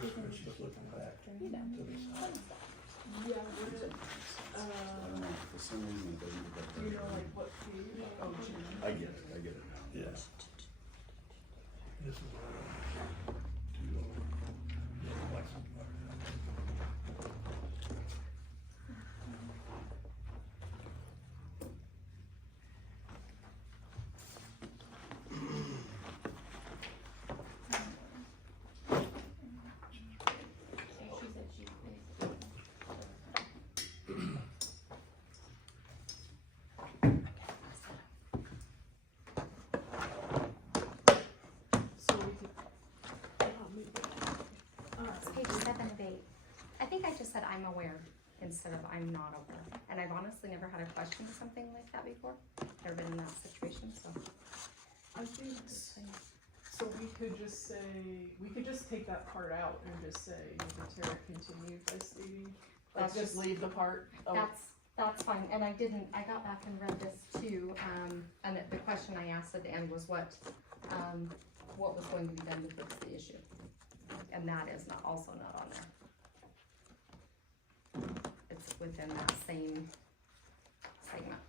first, but she's looking back to the side. Yeah, we're at, I don't know, for some reason it doesn't get do you know like what page? Oh, June. I get it now. Yes. This is all to the license plate. So we could, maybe, It's page 7 of 8. I think I just said I'm aware instead of I'm not aware. And I've honestly never had a question or something like that before. Never been in that situation, so. I think, so we could just say, we could just take that part out and just say, Terra continued by stating, like That's just just- leave the part. Oh, That's fine, and I got back and read this too, and the question I asked at the end was what was going to be done to fix the issue? And that is also not on there. It's within that same segment.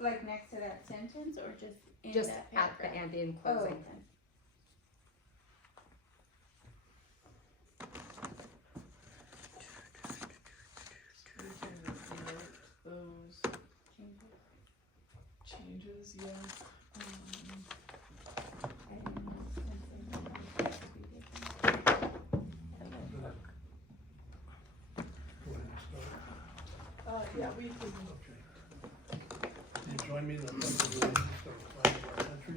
Like next to that sentence or just in Just that at the paragraph? end in Oh, closing. okay. we can note those changes, yeah. I didn't know since it was to be different. Go ahead and start. Yeah, we can, Okay. You join me in the pledge of allegiance to the flag of our country.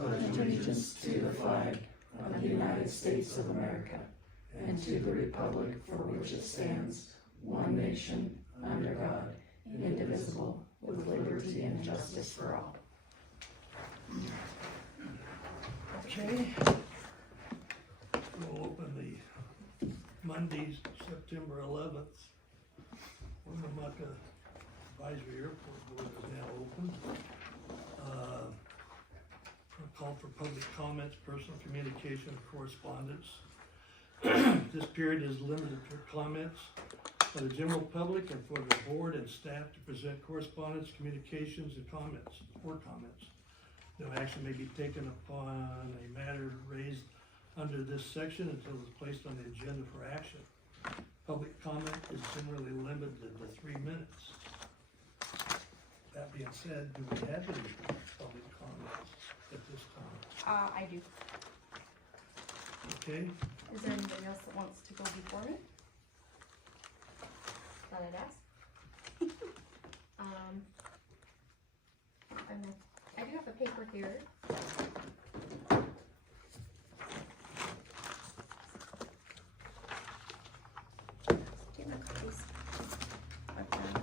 Pledge allegiance to the flag of the United States of America and to the republic for which it stands, one nation, under God, indivisible, with liberty and justice for all. Okay. We'll open the Monday, September 11th. Winnemucca Advisory Airport Board is now open. A call for public comments, personal communication, correspondence. This period is limited for comments for the general public and for the board and staff to present correspondence, communications, and comments, or comments. No action may be taken upon a matter raised under this section until it's placed on the agenda for action. Public comment is generally limited to 3 minutes. That being said, do we have any public comments at this time? I do. Okay, Is there anybody else that wants to go before me? Thought I'd ask. I do have a paper here. Do you have copies? of them?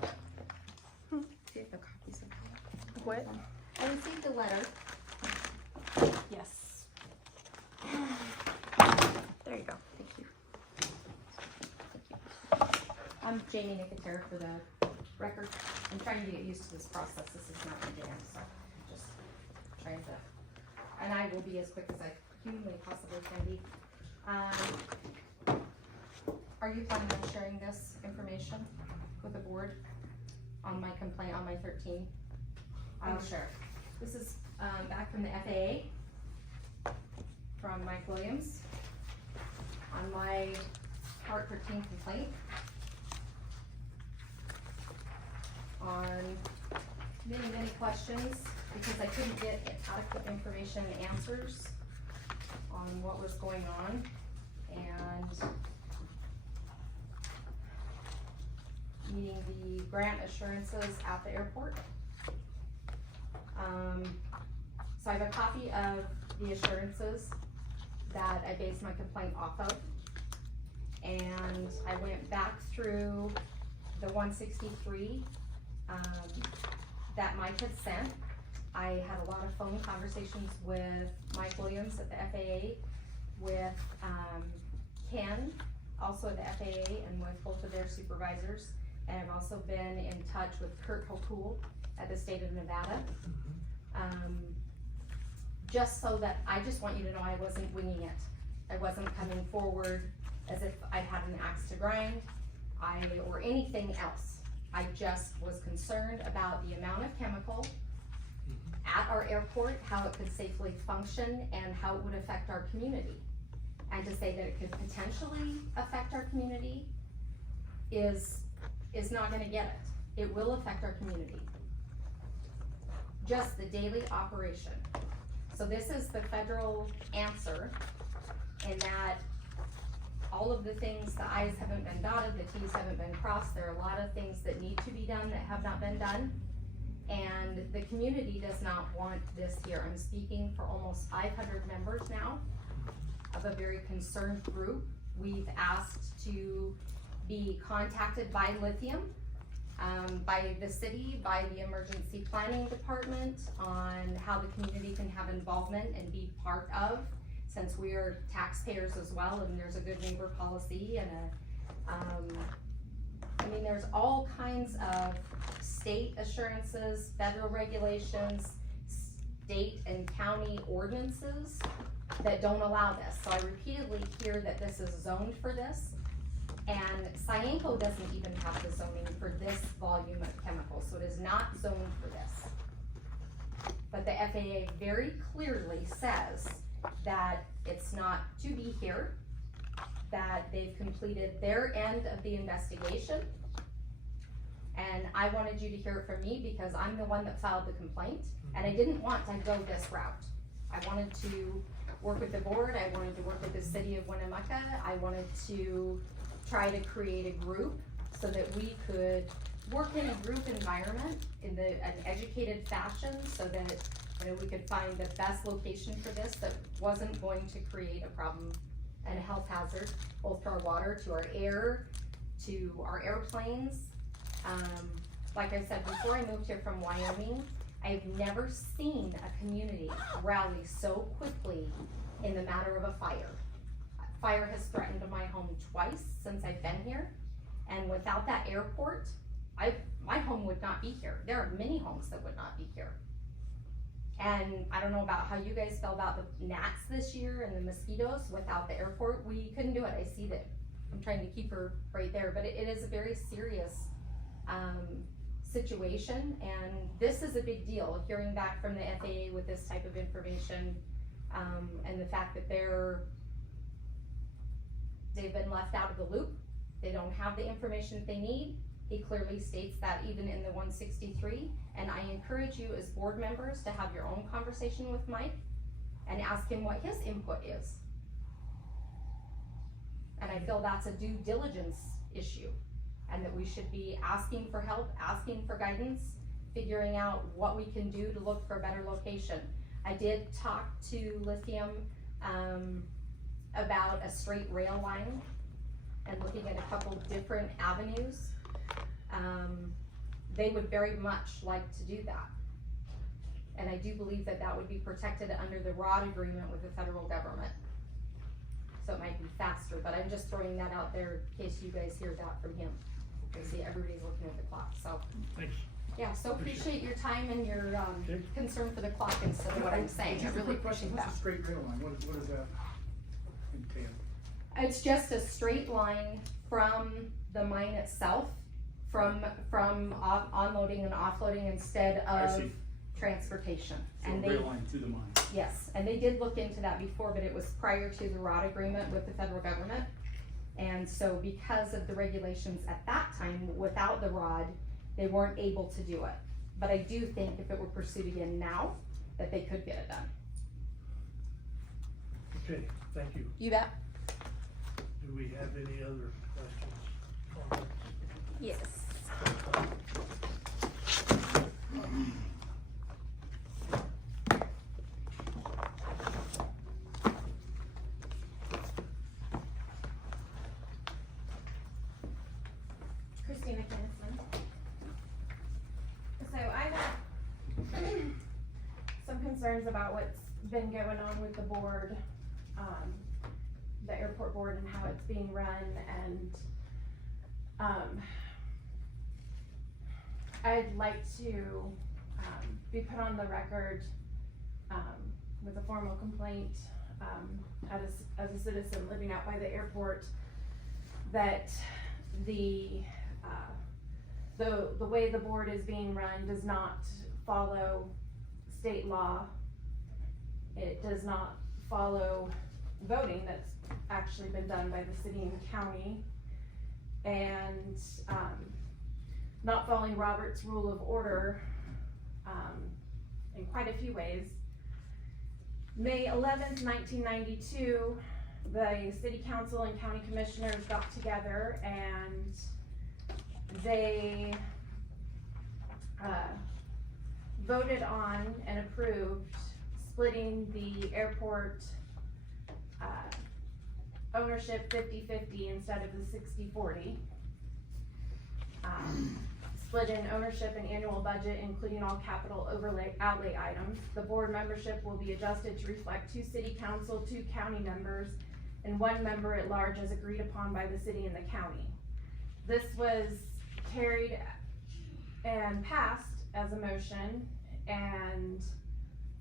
Do you have copies of them? what? I received a letter. Yes. There you go. Thank you. Thank you. I'm Jamie Nicotera for the record. I'm trying to get used to this process. This is not my jam, so I'm just trying to, and I will be as quick as I humanly possibly can be. Are you planning on sharing this information with the board on my complaint, on my 13? I'll share. This is back from the FAA, from Mike Williams, on my Part 13 complaint, on many questions, because I couldn't get adequate information and answers on what was going on, and needing the grant assurances at the airport. So I have a copy of the assurances that I based my complaint off of. And I went back through the 163 that Mike had sent. I had a lot of phone conversations with Mike Williams at the FAA, with Ken, also at the FAA, and with both of their supervisors. and I've also been in touch with Kurt Hochul at the state of Nevada. Just so that, I just want you to know I wasn't winging it. I wasn't coming forward as if I had an axe to grind, or anything else. I just was concerned about the amount of chemical at our airport, how it could safely function, and how it would affect our community. And to say that it could potentially affect our community is not gonna get it. It will affect our community. Just the daily operation. So this is the federal answer, in that all of the things, the I's haven't been dotted, the T's haven't been crossed, there are a lot of things that need to be done that have not been done. And the community does not want this here. I'm speaking for almost 500 members now of a very concerned group. We've asked to be contacted by Lithium, by the city, by the emergency planning department, on how the community can have involvement and be part of, since we are taxpayers as well, and there's a good neighbor policy and there's all kinds of state assurances, federal regulations, state and county ordinances that don't allow this. So I repeatedly hear that this is zoned for this, and Cyanco doesn't even have the zoning for this volume of chemicals, so it is not zoned for this. But the FAA very clearly says that it's not to be here, that they've completed their end of the investigation. And I wanted you to hear it from me because I'm the one that filed the complaint, and I didn't want to go this route. I wanted to work with the board, I wanted to work with the city of Winnemucca, I wanted to try to create a group so that we could work in a group environment in an educated fashion, so that we could find the best location for this that wasn't going to create a problem and a health hazard, both to our water, to our air, to our airplanes. Like I said, before I moved here from Wyoming, I've never seen a community rally so quickly in the matter of a fire. Fire has threatened my home twice since I've been here, and without that airport, my home would not be here. There are many homes that would not be here. And I don't know about how you guys feel about the gnats this year and the mosquitoes. Without the airport, we couldn't do it. I see that. I'm trying to keep her right there, but it is a very serious situation, and this is a big deal. Hearing back from the FAA with this type of information, and the fact that they've been left out of the loop. They don't have the information that they need. He clearly states that even in the 163, and I encourage you as board members to have your own conversation with Mike and ask him what his input is. And I feel that's a due diligence issue, and that we should be asking for help, asking for guidance, figuring out what we can do to look for a better location. I did talk to Lithium about a straight rail line and looking at a couple different avenues. They would very much like to do that. And I do believe that that would be protected under the ROD agreement with the federal government. So it might be faster, but I'm just throwing that out there in case you guys hear that from him. I see everybody's looking at the clock, so. Thanks. Yeah, so appreciate your time and your Okay. concern for the clock instead of what I'm saying. I Just a really quick question, appreciate what's a that. straight rail line, what does that entail? It's just a straight line from the mine itself, from onloading and offloading instead I of see. transportation. So a And rail line to the mine. yes, and they did look into that before, but it was prior to the ROD agreement with the federal government. And so because of the regulations at that time, without the ROD, they weren't able to do it. But I do think if it were pursued again now, that they could get it done. Okay, thank you. You bet. Do we have any other questions? Comments? Yes. Christina Kennison. So I have some concerns about what's been going on with the board, the airport board, and how it's being run, and I'd like to, be put on the record, with a formal complaint, as a citizen living out by the airport, that the way the board is being run does not follow state law. It does not follow voting that's actually been done by the city and county, and not following Robert's Rule of Order in quite a few ways. May 11th, 1992, the city council and county commissioners got together and they voted on and approved splitting the airport ownership 50-50 instead of the 60-40. Split in ownership and annual budget, including all capital outlay items. The board membership will be adjusted to reflect 2 city council, 2 county members, and 1 member at large as agreed upon by the city and the county. This was carried and passed as a motion, and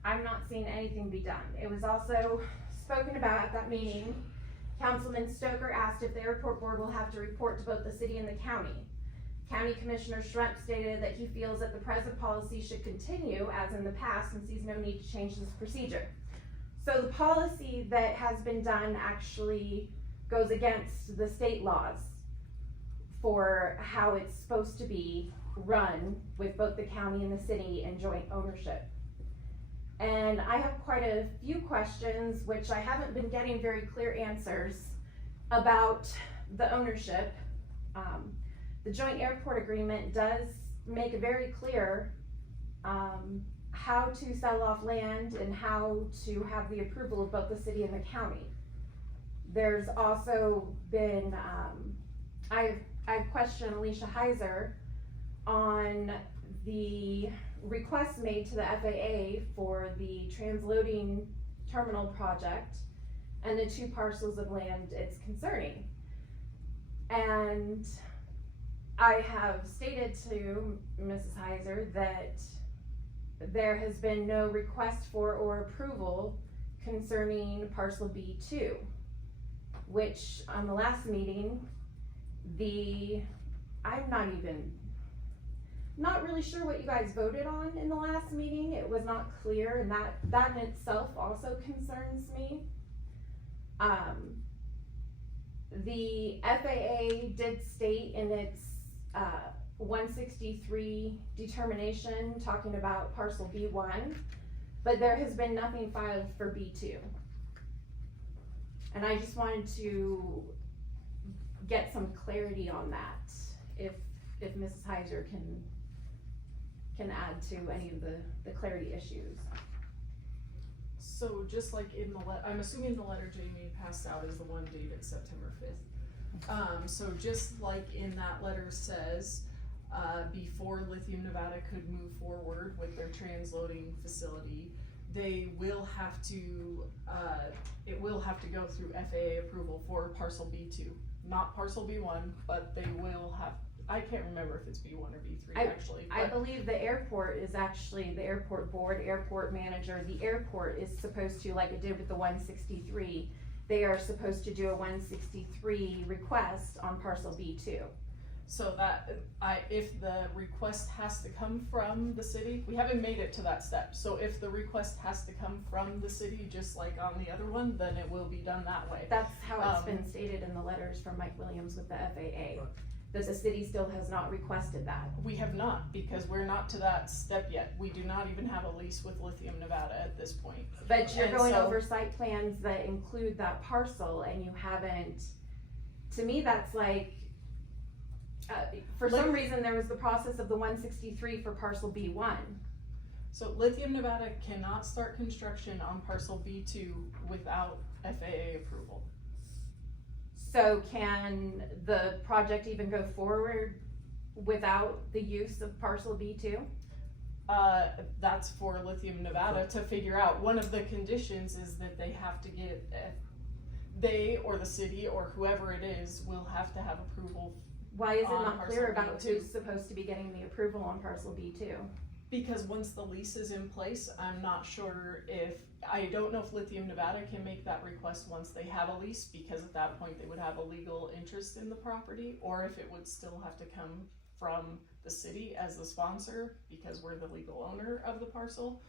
I'm not seeing anything be done. It was also spoken about at that meeting. Councilman Stoker asked if the airport board will have to report to both the city and the county. County Commissioner Schremp stated that he feels that the present policy should continue as in the past and sees no need to change this procedure. So the policy that has been done actually goes against the state laws for how it's supposed to be run with both the county and the city in joint ownership. And I have quite a few questions, which I haven't been getting very clear answers about the ownership. The joint airport agreement does make it very clear how to sell off land and how to have the approval of both the city and the county. There's also been, I've questioned Alicia Heiser on the request made to the FAA for the transloading terminal project and the 2 parcels of land it's concerning. And I have stated to Mrs. Heiser that there has been no request for or approval concerning parcel B2, which on the last meeting, I'm not really sure what you guys voted on in the last meeting. It was not clear, and that in itself also concerns me. The FAA did state in its 163 determination talking about parcel B1, but there has been nothing filed for B2. And I just wanted to get some clarity on that, if Mrs. Heiser can add to any of the clarity issues. So just like in the I'm assuming the letter Jamie passed out is the one dated September 5th. So just like in that letter says, before Lithium Nevada could move forward with their transloading facility, they will have to, it will have to go through FAA approval for parcel B2, not parcel B1, but they will have, I can't remember if it's B1 or B3 actually. I believe the airport is actually the airport board, airport manager. The airport is supposed to, like it did with the 163, they are supposed to do a 163 request on parcel B2. So that, if the request has to come from the city, we haven't made it to that step. So if the request has to come from the city, just like on the other one, then it will be done that way. That's how it's been stated in the letters from Mike Williams with the FAA. That the city still has not requested that. We have not, because we're not to that step yet. We do not even have a lease with Lithium Nevada at this point. But you're And going so- over site plans that include that parcel and you haven't, to me, that's like, for some reason, there was the process of the 163 for parcel B1. So Lithium Nevada cannot start construction on parcel B2 without FAA approval. So can the project even go forward without the use of parcel B2? That's for Lithium Nevada to figure out. One of the conditions is that they have to get, they or the city or whoever it is will have to have approval Why is it On not clear parcel about B2. who's supposed to be getting the approval on parcel B2? Because once the lease is in place, I'm not sure I don't know if Lithium Nevada can make that request once they have a lease, because at that point they would have a legal interest in the property, or if it would still have to come from the city as the sponsor, because we're the legal owner of the parcel.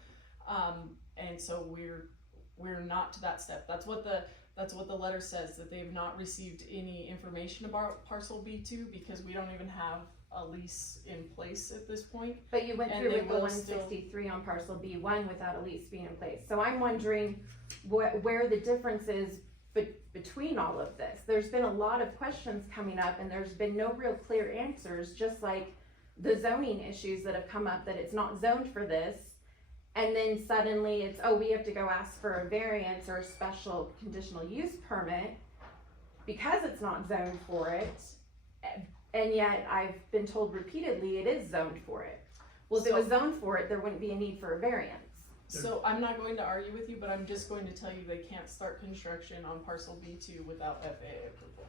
And so we're not to that step. That's what the letter says, that they've not received any information about parcel B2, because we don't even have a lease in place at this point. But you went And through they with the will 163 on parcel B1 without a lease being in place. So I'm wondering where the difference is between all of this. There's been a lot of questions coming up and there's been no real clear answers, just like the zoning issues that have come up, that it's not zoned for this. And then suddenly it's, oh, we have to go ask for a variance or a special conditional use permit because it's not zoned for it. And yet I've been told repeatedly it is zoned for it. Well, if it was zoned for it, there wouldn't be a need for a variance. So I'm not going to argue with you, but I'm just going to tell you they can't start construction on parcel B2 without FAA approval.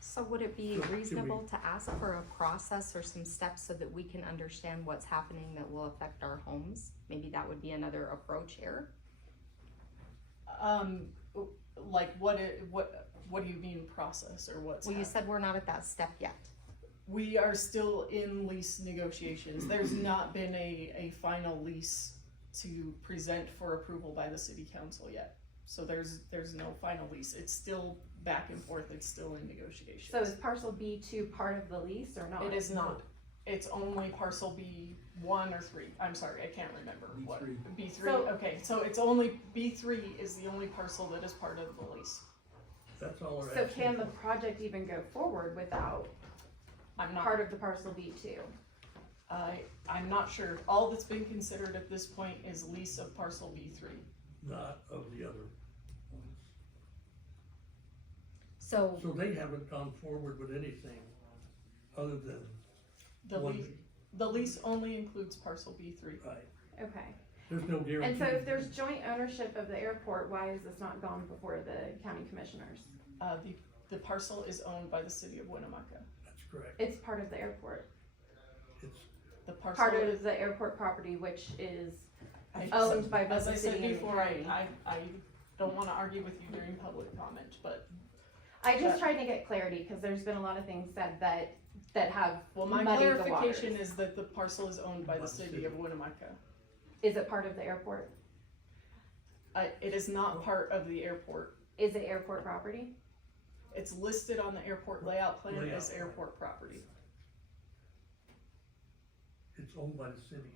So would it be So, can we- reasonable to ask for a process or some steps so that we can understand what's happening that will affect our homes? Maybe that would be another approach here. Like what do you mean process, or what's Well, you happening? said we're not at that step yet. We are still in lease negotiations. There's not been a final lease to present for approval by the city council yet. So there's no final lease. It's still back and forth. It's still in negotiations. So is parcel B2 part of the lease or not? It is not. It's only parcel B1 or 3. I'm sorry, I can't remember what. B3. B3, So- okay, so it's only, B3 is the only parcel that is part of the lease. That's all we're So asking can the for. project even go forward without I'm not, part of the parcel B2? I'm not sure. All that's been considered at this point is lease of parcel B3. Not of the other ones. So, So they haven't gone forward with anything other than The one, lease, the lease only includes parcel B3. right, Okay. there's no guarantee. And so if there's joint ownership of the airport, why is this not gone before the county commissioners? The parcel is owned by the city of Winnemucca. That's correct, It's part of the airport. it's, The parcel Part is, of the airport property, which is I- owned by both as I the said city and the before, county. I don't wanna argue with you during public comment, but, I just tried to get clarity, cause there's been a lot of things said that have well, my muddied the clarification waters. is that the parcel is owned by the city of Winnemucca. Is it part of the airport? It is not part of the airport. Is it airport property? It's listed on the airport layout plan Layout as plan. airport property. it's owned by the city.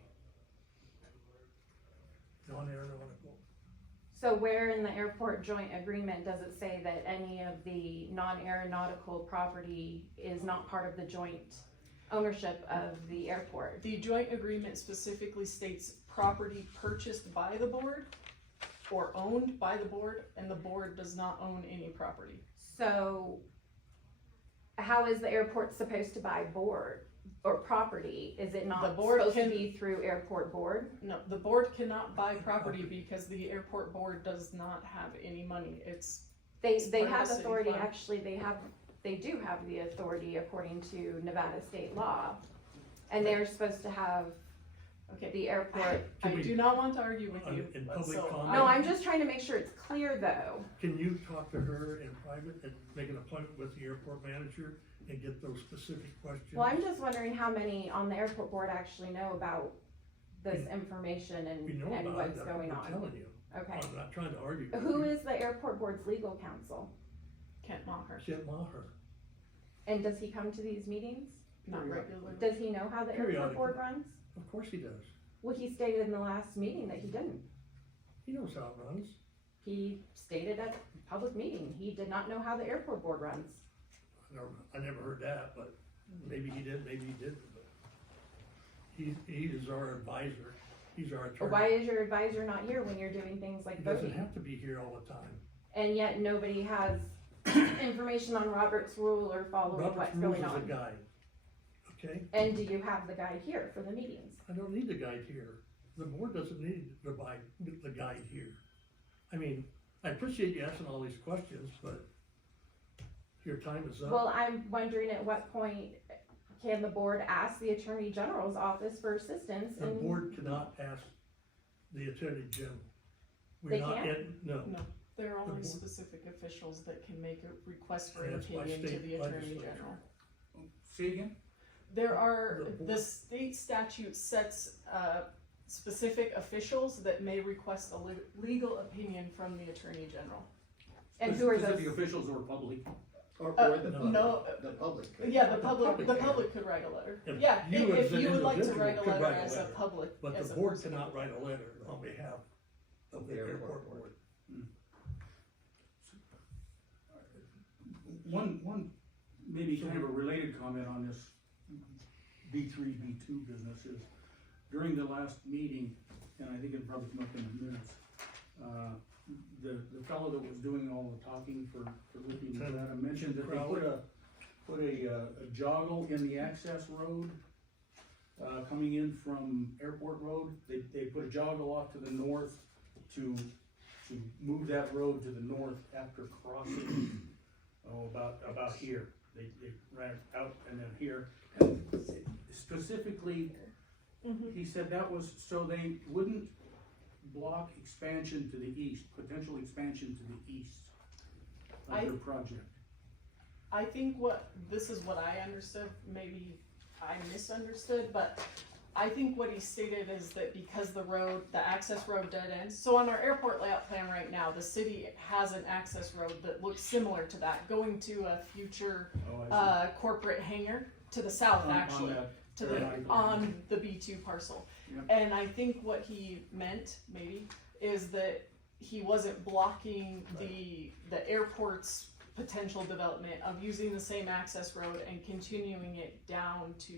Non-aeronautical. So where in the airport joint agreement does it say that any of the non-aeronautical property is not part of the joint ownership of the airport? The joint agreement specifically states property purchased by the board or owned by the board, and the board does not own any property. So how is the airport supposed to buy board or property? Is it The not board supposed to can- be through airport board? No, the board cannot buy property because the airport board does not have any money. It's They part of have the city authority, fund. actually, they do have the authority according to Nevada state law. And they're supposed to have okay. the airport. I Can we- do not want to argue with you. In but public so comment? No, I'm just trying to make sure it's clear though. Can you talk to her in private and make an appointment with the airport manager and get those specific questions? Well, I'm just wondering how many on the airport board actually know about this information and We know and about what's it, going I'm on. telling you, Okay. I'm not trying to argue with Who you. is the airport board's legal counsel? Kent Maher, Kent Maher, And does he come to these meetings? not regularly. Does he know how the airport board runs? of course he does, Well, he stated in the last meeting that he didn't. he knows how it runs. He stated at a public meeting, he did not know how the airport board runs. I never heard that, but maybe he did, maybe he didn't, but he is our advisor, he's our Or attorney. why is your advisor not here when you're doing things like He doesn't voting? have to be here all the time. And yet nobody has information on Robert's rule or following Robert's what's rules going is a on. guide, okay? And do you have the guide here for the meetings? I don't need the guide here. The board doesn't need the guide here. I mean, I appreciate you asking all these questions, but Your time is up. Well, I'm wondering at what point can the board ask the Attorney General's office for assistance The and board cannot ask the Attorney General. They We're not can't? in, no. No, there are only board- specific officials that can make a request for an That's by opinion to state the Attorney legislature. General. Say again? There are, The board- the state statute sets, specific officials that may request a legal opinion from the Attorney General. and who are Specific those? officials or public? Or the no, public, the public. could. Yeah, the public public could write a letter. If Yeah, you as if an you would like to individual write a could letter write a as a letter, public, But as the a board person. cannot write a letter on behalf of the airport board. One maybe kind of a related comment on this B3, B2 business is, during the last meeting, and I think it probably came up in the minutes, the fellow that was doing all the talking for Lithium Nevada mentioned that they put a joggle in the access road, coming in from Airport Road. They put a joggle off to the north to move that road to the north after crossing, about here. They ran it out and then here. And specifically, he said that was so they wouldn't block expansion to the east, potential expansion to the east of their project. I think this is what I understood, maybe I misunderstood, but I think what he stated is that because the access road dead ends, so on our airport layout plan right now, the city has an access road that looks similar to that, going to a future, Oh, I see. corporate hangar to the south, actually. On the B2 parcel. Yep. And I think what he meant, maybe, is that he wasn't blocking the airport's potential development of using the same access road and continuing it down to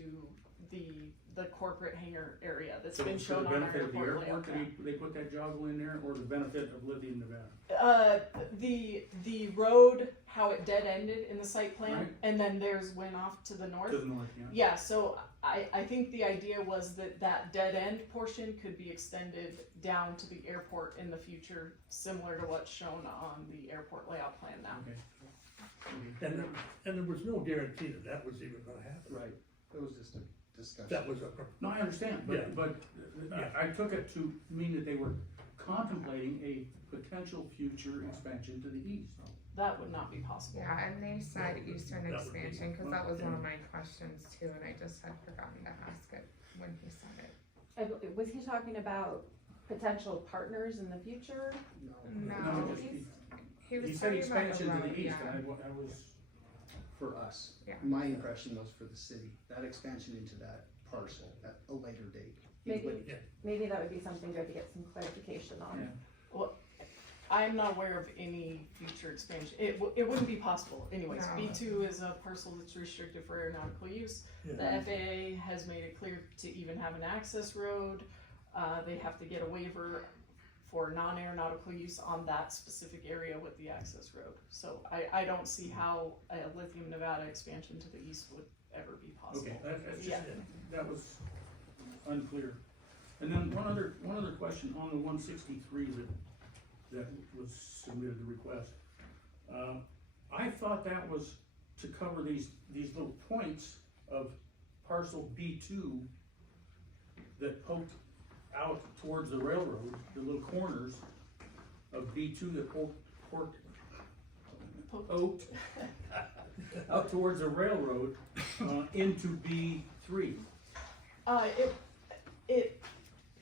the corporate hangar area that's been shown on our benefit of the airport layout airport, plan. they put that joggle in there, or the benefit of Lithium Nevada? The road, how it dead ended in the site plan, Right. and then theirs went off to the north. To the north, yeah. Yeah, so I think the idea was that dead end portion could be extended down to the airport in the future, similar to what's shown on the airport layout plan now. Okay. And there was no guarantee that was even gonna happen. Right, it was just a discussion. That was a, No, I understand, Yeah. but I took it to mean that they were contemplating a potential future expansion to the east. That would not be possible. Yeah, and they said That would- eastern that would be- expansion, cause that was one of my questions too, and I just had forgotten to ask it when he said it. Was he talking about potential partners in the future? No, just- he He was said talking about the expansion to road, the east, yeah. and I was, For us. Yeah. My impression was for the city, that expansion into that parcel at a later date. He Maybe, would- maybe that would be something good to get some clarification on. yeah. I'm not aware of any future expansion. It wouldn't be possible anyways. No. B2 is a parcel that's restricted for aeronautical use. The yeah, FAA has made it clear to even have an access road, they have to get a waiver for non-aeronautical use on that specific area with the access road. So I don't see how a Lithium Nevada expansion to the east would ever be possible. Okay, that's just, Yeah. that was unclear. And then one other question on the 163 that was submitted, the request. I thought that was to cover these little points of parcel B2 that poked out towards the railroad, the little corners of B2 that poked out towards the railroad, into B3.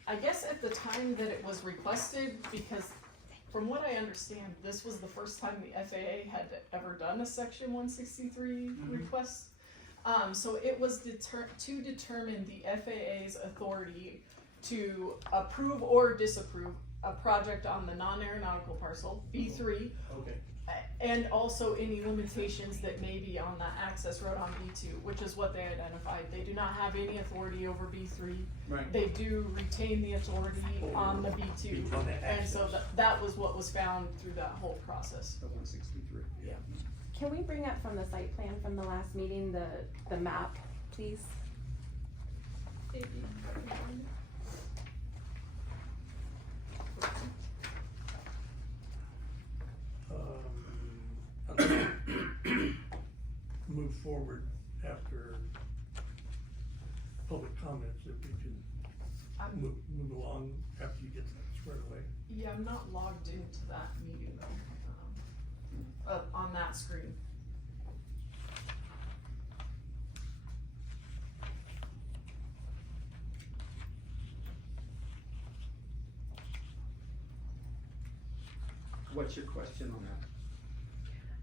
I guess at the time that it was requested, because from what I understand, this was the first time the FAA had ever done a section 163 request. So it was to determine the FAA's authority to approve or disapprove a project on the non-aeronautical parcel, B3, Okay. and also any limitations that may be on that access road on B2, which is what they identified. They do not have any authority over B3. Right. They do retain the authority on the B2, On the and so access. that was what was found through that whole process. The 163. Can we bring up from the site plan from the last meeting, the map, please? forward after public comments, if we can I'm- move along after you get that squared away. Yeah, I'm not logged into that meeting though, on that screen. What's your question on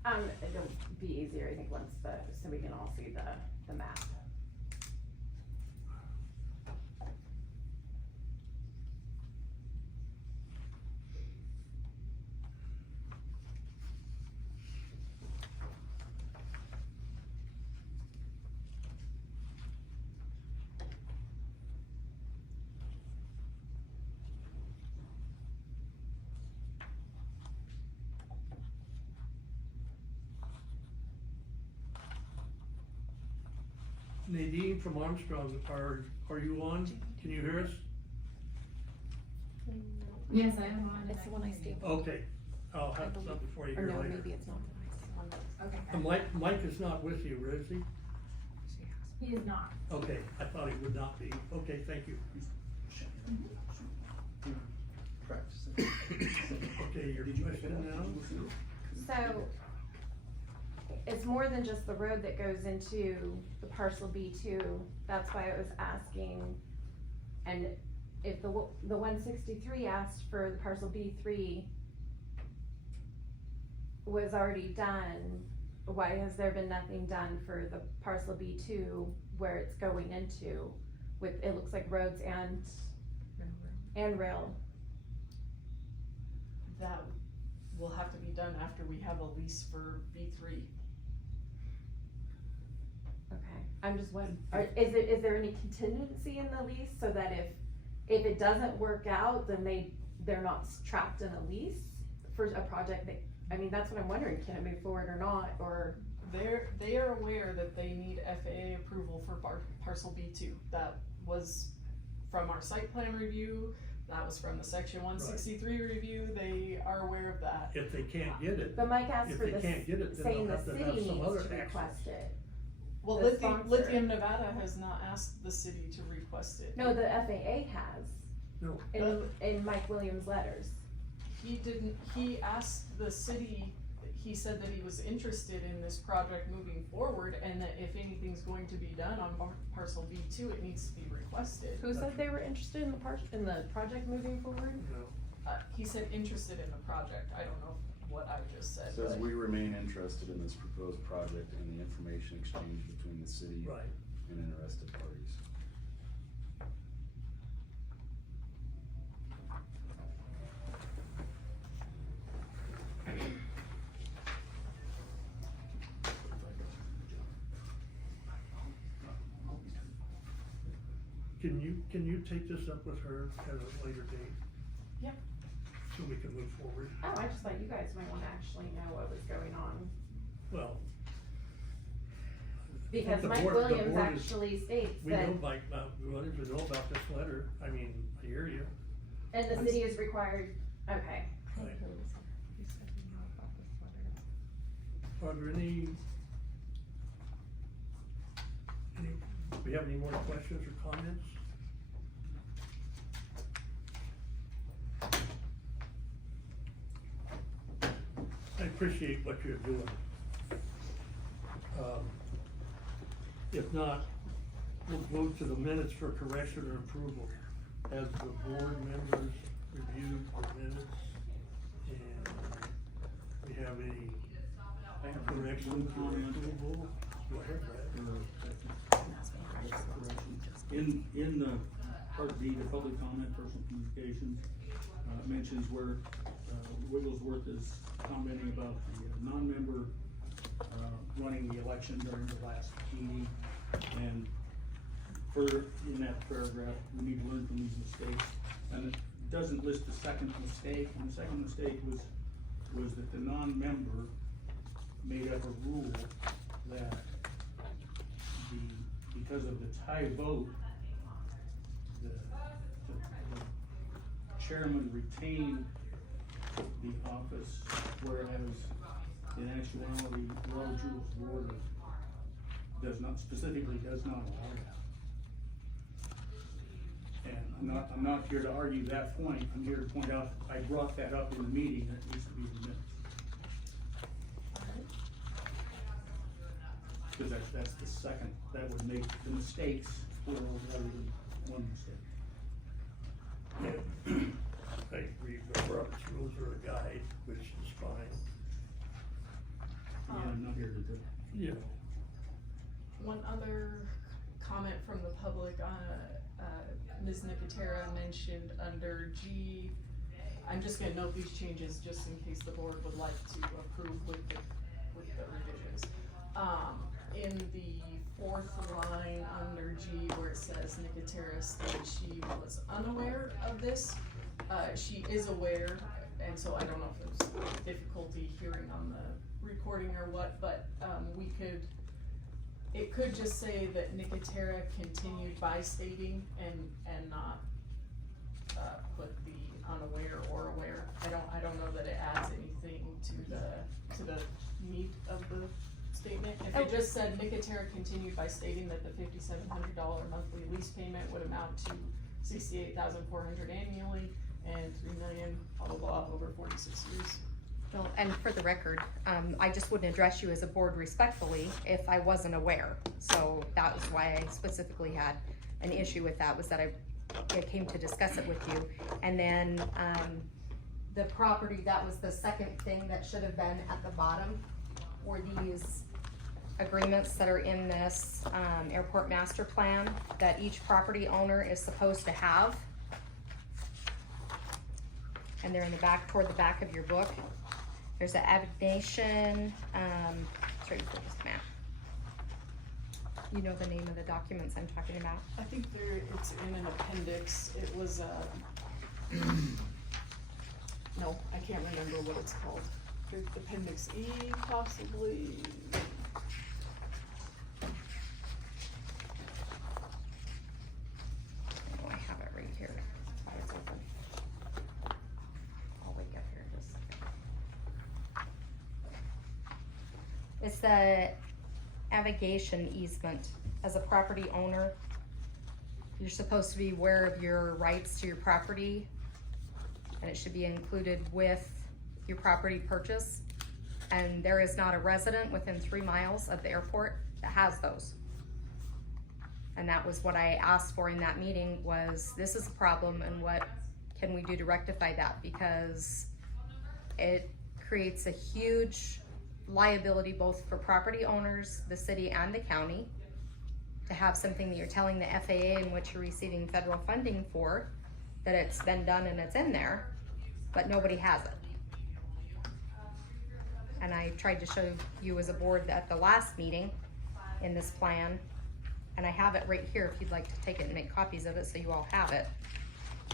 that? It'll be easier, I think, once so we can all see the map. Nadine from Armstrong, are you on? Can you hear us? Yes, I am on. It's the one I stapled. Okay, I'll have something for you Or here no, later. maybe it's not the one. Okay. Mike is not with you, is he? She has. He is not. Okay, I thought he would not be. Okay, thank you. Practice. Okay, your question now? So, it's more than just the road that goes into the parcel B2, that's why I was asking. And if the 163 asked for the parcel B3 was already done, why has there been nothing done for the parcel B2 where it's going into with, it looks like roads and rail? That will have to be done after we have a lease for B3. Okay, I'm just wondering, is there any contingency in the lease so that if it doesn't work out, then they're not trapped in a lease for a project that, I mean, that's what I'm wondering, can it move forward or not, or? They are aware that they need FAA approval for parcel B2. That was from our site plan review, that was from the section 163 review, they are aware of that. If they can't get it, But Mike asked if for they this, can't get it, then saying they'll the have to city have needs some to other action. request it. Well, The sponsor. Lithium Nevada has not asked the city to request it. No, the FAA has, No, in Mike Williams' letters. He didn't, he asked the city, he said that he was interested in this project moving forward, and that if anything's going to be done on parcel B2, it needs to be requested. Who said they were interested in the project moving forward? no. He said interested in the project, I don't know what I just said, Says but we remain interested in this proposed project and the information exchange between the city Right. and interested parties. Can you take this up with her at a later date? Yep. So we can move forward? Oh, I just thought you guys might wanna actually know what was going on. Well. Because the Mike board- the Williams board is- actually states We that, know Mike, Williams, we know about this letter, I mean, I hear you. and the city is required, okay. Right. You said you know about this letter. Are there any, do we have any more questions or comments? I appreciate what you're doing. If not, we'll go to the minutes for correction or approval. As the board members reviewed the minutes, and we have any I have corrections or comment. approval? Go ahead, Brad. In the part B, the public comment, personal communications, mentions where, Wigglesworth is commenting about the non-member, running the election during the last meeting. And further in that paragraph, we need to learn from these mistakes. And it doesn't list the second mistake, and the second mistake was that the non-member made up a rule that because of the tie vote, the chairman retained the office, whereas in actuality, Robert's Rules of Order specifically does not allow that. And I'm not here to argue that point, I'm here to point out, I brought that up in the meeting, that needs to be in the minutes. Cause that's the second, that would make the mistakes plural rather than one mistake. I agree, but Robert's rules are a guide, which is fine. Yeah, I'm not here to do. You know, One other comment from the public, Ms. Nicotera mentioned under G, I'm just gonna note these changes just in case the board would like to approve with the revisions. In the fourth line under G where it says Nicotera stated she was unaware of this, she is aware, and so I don't know if there's difficulty hearing on the recording or what, but, it could just say that Nicotera continued by stating and not, put the unaware or aware. I don't know that it adds anything to the meat of the statement. If it just said Nicotera continued by stating that the $5,700 monthly lease payment would amount to $68,400 annually and $3 million, blah, blah, blah, over 46 years. Well, and for the record, I just wouldn't address you as a board respectfully if I wasn't aware. So that was why I specifically had an issue with that, was that I came to discuss it with you. And then, the property, that was the second thing that should have been at the bottom, were these agreements that are in this, airport master plan that each property owner is supposed to have. And they're in the back, toward the back of your book. There's an abbreviation, it's right before this map. You know the name of the documents I'm talking about? I think it's in an appendix. It was, no, I can't remember what it's called. Appendix E, possibly. Oh, I have it right here. That's why it's open. I'll wake up here just a second. It's the navigation easement. As a property owner, you're supposed to be aware of your rights to your property, and it should be included with your property purchase. And there is not a resident within 3 miles of the airport that has those. And that was what I asked for in that meeting, was this is a problem and what can we do to rectify that? Because it creates a huge liability both for property owners, the city and the county, to have something that you're telling the FAA and what you're receiving federal funding for, that it's been done and it's in there, but nobody has it. And I tried to show you as a board at the last meeting in this plan, and I have it right here if you'd like to take it and make copies of it so you all have it.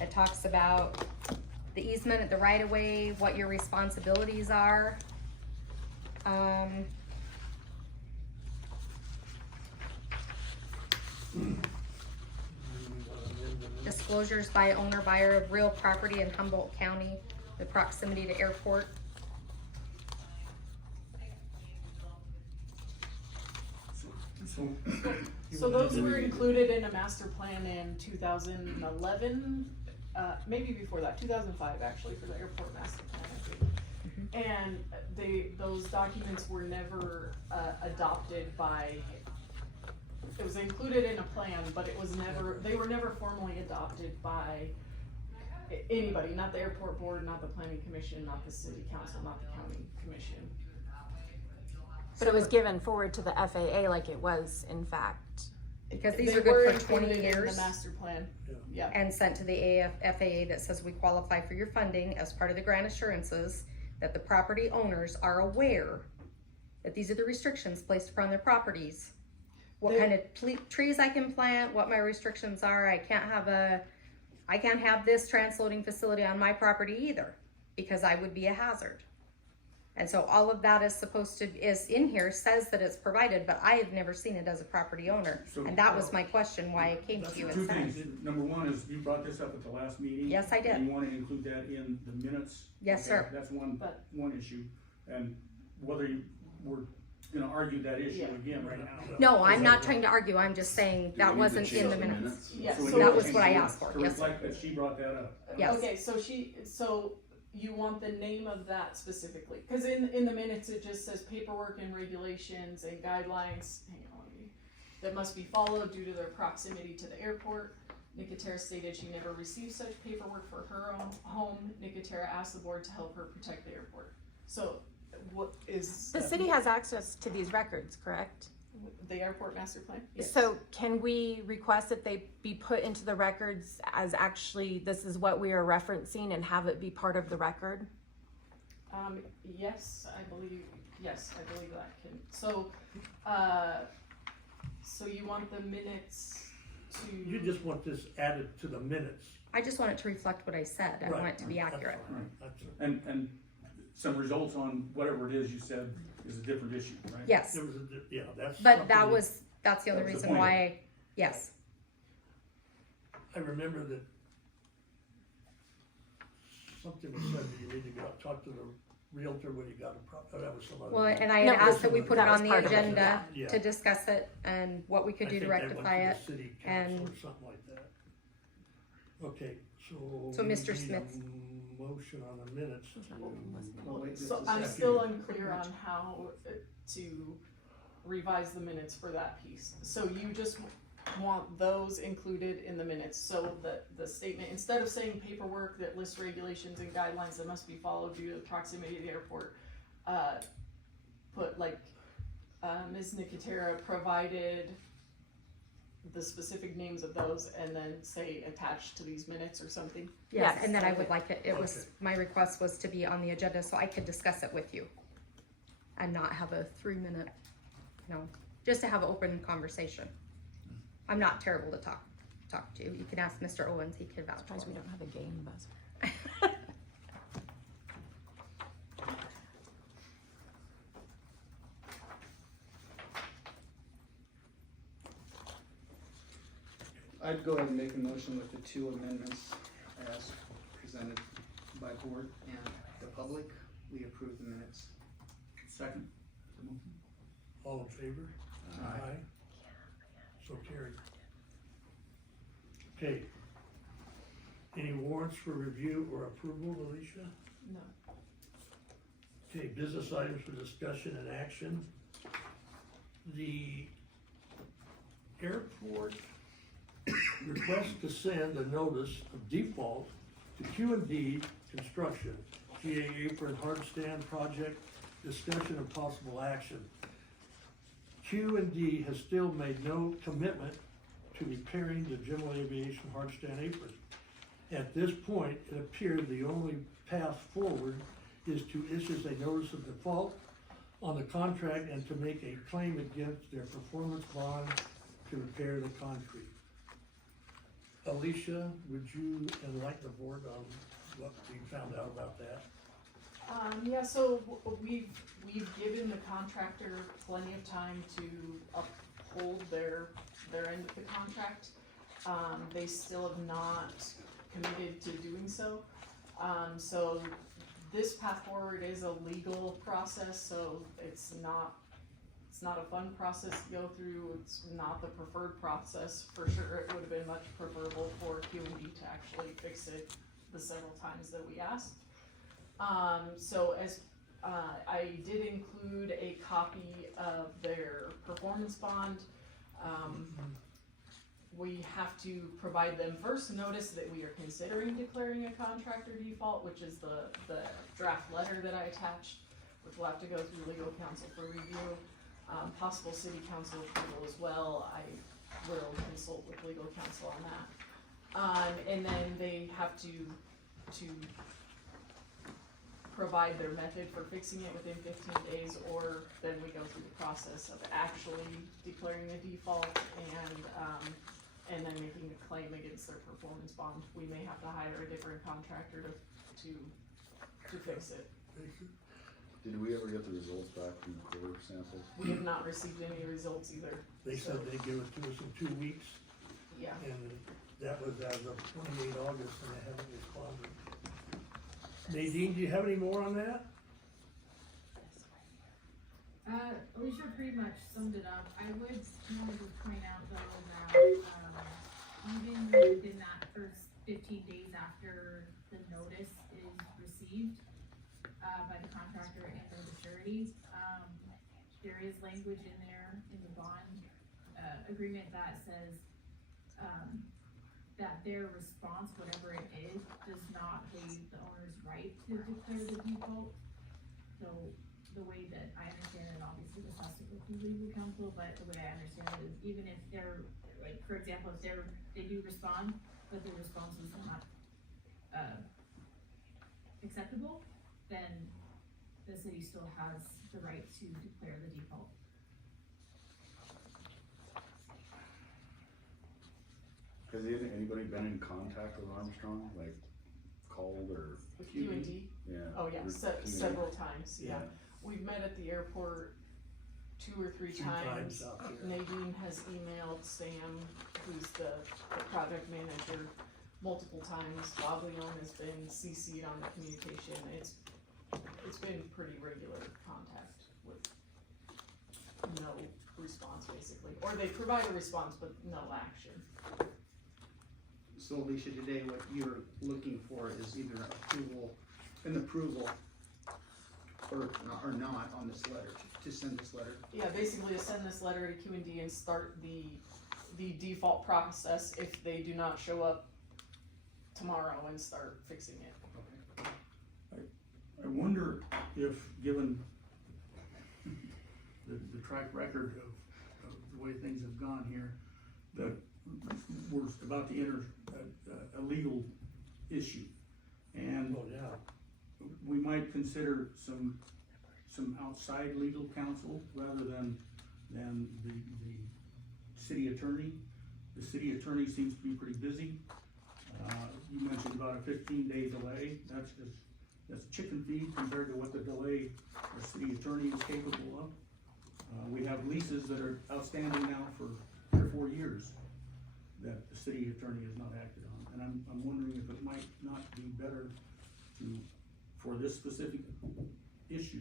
It talks about the easement at the right of way, what your responsibilities are. Disclosures by owner, buyer of real property in Humboldt County, the proximity to airport. So those were included in a master plan in 2011, maybe before that, 2005 actually, for the airport master plan, I think. And those documents were never adopted by, it was included in a plan, but it was never, they were never formally adopted by anybody, not the airport board, not the planning commission, not the city council, not the county commission. But it was given forward to the FAA like it was, in fact. Because these They are good were for 20 included in years. the master plan, yeah. And sent to the FAA that says we qualify for your funding as part of the grant assurances, that the property owners are aware that these are the restrictions placed upon their properties. What kind of trees I can plant, what my restrictions are. I can't have this transloading facility on my property either, because I would be a hazard. And so all of that is in here, says that it's provided, but I have never seen it as a property owner. So, and that was my question, why I came to you Two and things. said. Number one is you brought this up at the last meeting. Yes, I did. And you want to include that in the minutes? Yes, Okay, sir. That's one issue. And whether you were gonna argue that issue Yeah. again right now. No, I'm not trying to argue, I'm just saying that wasn't in the minutes. That was what I asked for, To yes, sir. reflect that she brought that up. Yes. Okay, so you want the name of that specifically, cause in the minutes, it just says paperwork and regulations and guidelines, hang on, that must be followed due to their proximity to the airport. Nicotera stated she never received such paperwork for her own home. Nicotera asked the board to help her protect the airport. So, what is? The city has access to these records, correct? The airport master plan? Yes. So can we request that they be put into the records as actually, this is what we are referencing and have it be part of the record? Yes, I believe that can, so you want the minutes to? You just want this added to the minutes. I just want it to reflect what I said, I want it to be That's accurate. fine. That's it. And some results on whatever it is you said is a different issue, right? Yes, There was yeah, that's. but something that's the only That was the reason point. why, yes. I remember that something was said that you need to go talk to the realtor when you got that was some other. Well, meeting. and I No, had asked that we put it that was on the part of it, agenda yeah. to discuss it and what we could I do to think that went rectify it. to the city council and- or something like that. Okay, so. So we Mr. need a Smith. Motion on the minutes. Well, wait just So a I'm second. still unclear on how to revise the minutes for that piece. So you just want those included in the minutes, so that the statement, instead of saying paperwork that lists regulations and guidelines that must be followed due to the proximity to the airport, put like, Ms. Nicotera provided the specific names of those and then say attached to these minutes or something. Yes, Yes. and then I would Okay. like it, my request was to be on the agenda so I could discuss it with you. And not have a 3-minute, just to have an open conversation. I'm not terrible to talk to. You can ask Mr. Owens, he could vouch Surprised for we me. don't have a game buzzer. I'd go ahead and make a motion with the 2 amendments as presented by board and the public. We approve the minutes. Second. All in favor? Aye. So carried. Okay. Any warrants for review or approval, Alicia? No. Okay, business items for discussion and action. The airport requests to send a notice of default to Q&D Construction, GA Apron Hardstand Project, discussion and possible action. Q&D has still made no commitment to repairing the general aviation hardstand apron. At this point, it appears the only path forward is to issue a notice of default on the contract and to make a claim against their performance bond to repair the concrete. Alicia, would you enlighten the board on what we found out about that? Yeah, so we've given the contractor plenty of time to uphold their end of the contract. They still have not committed to doing so. So this path forward is a legal process, so it's not a fun process to go through. It's not the preferred process. For sure, it would have been much preferable for Q&D to actually fix it the several times that we asked. So as I did include a copy of their performance bond. We have to provide them first notice that we are considering declaring a contractor default, which is the draft letter that I attached, which will have to go through legal counsel for review. Possible city council approval as well. I will consult with legal counsel on that. And then they have to provide their method for fixing it within 15 days, or then we go through the process of actually declaring the default and then making a claim against their performance bond. We may have to hire a different contractor to fix it. Did we ever get the results back from the core samples? We have not received any results either. They said they'd give it to us in 2 weeks, Yeah. and that was as of 28 August, and they haven't responded. Nadine, do you have any more on that? Alicia pretty much summed it up. I would just point out though that, even within that first 15 days after the notice is received, by the contractor and or the surety, there is language in there in the bond, agreement that says, that their response, whatever it is, does not waive the owner's right to declare the default. So the way that I understand it, obviously this has to go through legal counsel, but the way I understand it is even if they're, like, for example, if they do respond, but the response is not, acceptable, then the city still has the right to declare the default. Has anybody been in contact with Armstrong, like called or? With QED? Yeah. Oh, yeah, or several times, yeah. Yeah. We've met at the airport 2 or 3 times. out there. Nadine has emailed Sam, who's the project manager, multiple times. Bob Leon has been CC'd on the communication. It's been pretty regular contact with no response, basically. Or they provide a response, but no action. So Alicia, today what you're looking for is either an approval or not on this letter, to send this letter. Yeah, basically to send this letter to QED and start the default process if they do not show up tomorrow and start fixing it. I wonder if, given the track record of the way things have gone here, that we're about to enter a legal issue. And Oh, yeah. we might consider some outside legal counsel rather than the city attorney. The city attorney seems to be pretty busy. You mentioned about a 15-day delay. That's chicken feed compared to what the delay our city attorney is capable of. We have leases that are outstanding now for 3 or 4 years that the city attorney has not acted on. And I'm wondering if it might not be better for this specific issue,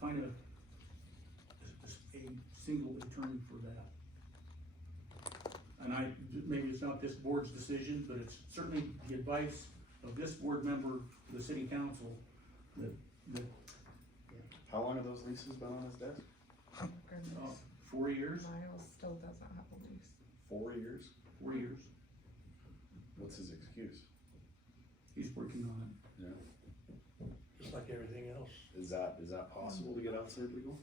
find a single attorney for that. And maybe it's not this board's decision, but it's certainly the advice of this board member, the city council, that How long have those leases been on his desk? Oh, goodness. 4 years, Miles still doesn't have a lease. 4 years? 4 years, What's his excuse? he's working on it. Yeah. Just like everything else. Is that possible to get outside legal?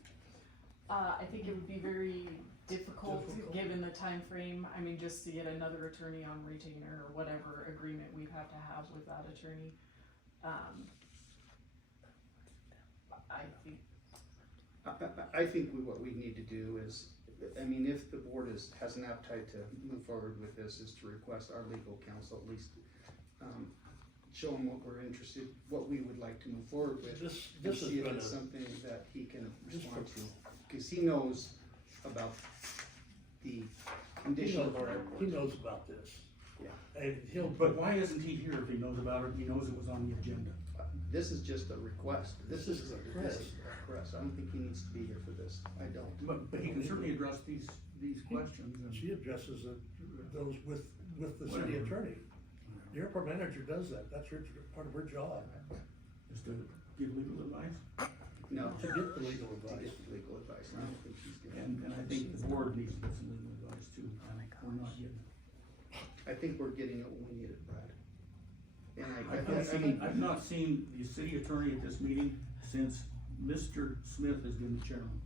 I think it would be very difficult Difficult. given the time frame. I mean, just to get another attorney on retainer or whatever agreement we'd have to have with that attorney. I think what we need to do is, I mean, if the board has an appetite to move forward with this, is to request our legal counsel at least, show them what we're interested, what we would like to move forward with. This And is see if gonna, it's something that he can Just respond for- to, cause he knows about the condition of our airport. he knows about this. Yeah. And he'll, But why isn't he here if he knows about it, he knows it was on the agenda? This is just a request. This is a request. request. I don't think he needs to be here for this. I don't. But he can certainly address these questions and. she addresses those with the city Whatever. attorney. The airport manager does that. That's part of her job, Just to give legal advice, No. to get the legal To advice. get legal advice. I don't think she's getting. and I think the board needs to get some legal advice too, and we're not getting it. I think we're getting it when we need it, Brad. And I've not seen the city attorney at this meeting since Mr. Smith has been the chairman.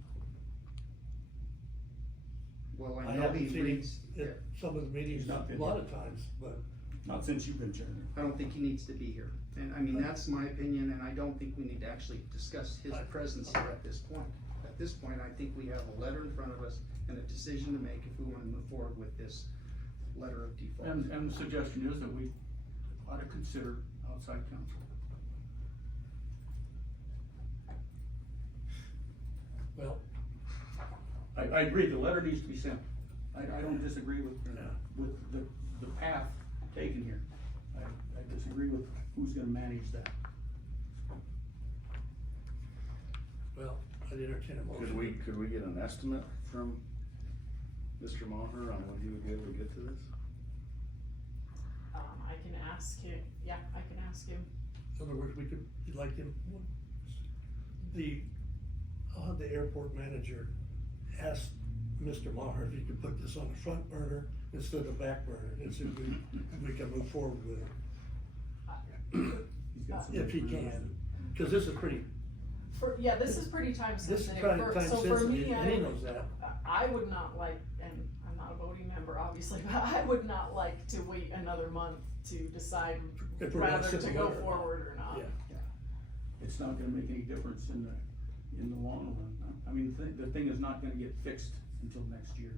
well, I I know haven't he seen him reads, at some of the meetings He's not a been lot here. of times, but Not since you've been chairman. I don't think he needs to be here. And I mean, that's my opinion, and I don't think we need to actually discuss his presence here at this point. At this point, I think we have a letter in front of us and a decision to make if we wanna move forward with this letter of default. And the suggestion is that we ought to consider outside counsel. well, I agree, the letter needs to be sent. I don't disagree with the path taken here. I disagree with who's gonna manage that. Well, I'd entertain a motion. Could we get an estimate from Mr. Maher on when he would be able to get to this? I can ask him, yeah, I can ask him. In other words, we could, like him, I'll have the airport manager ask Mr. Maher if he could put this on the front burner instead of the back burner, and see if we can move forward with it. He's got some If he can, cause this is pretty, Yeah, this is pretty time this is sensitive. kind of time So for sensitive, me, and he knows that. I would not like, and I'm not a voting member, obviously, but I would not like to wait another month to decide If we're gonna rather send to the go letter or not. forward or not. Yeah. It's not gonna make any difference in the long run. I mean, the thing is not gonna get fixed until next year.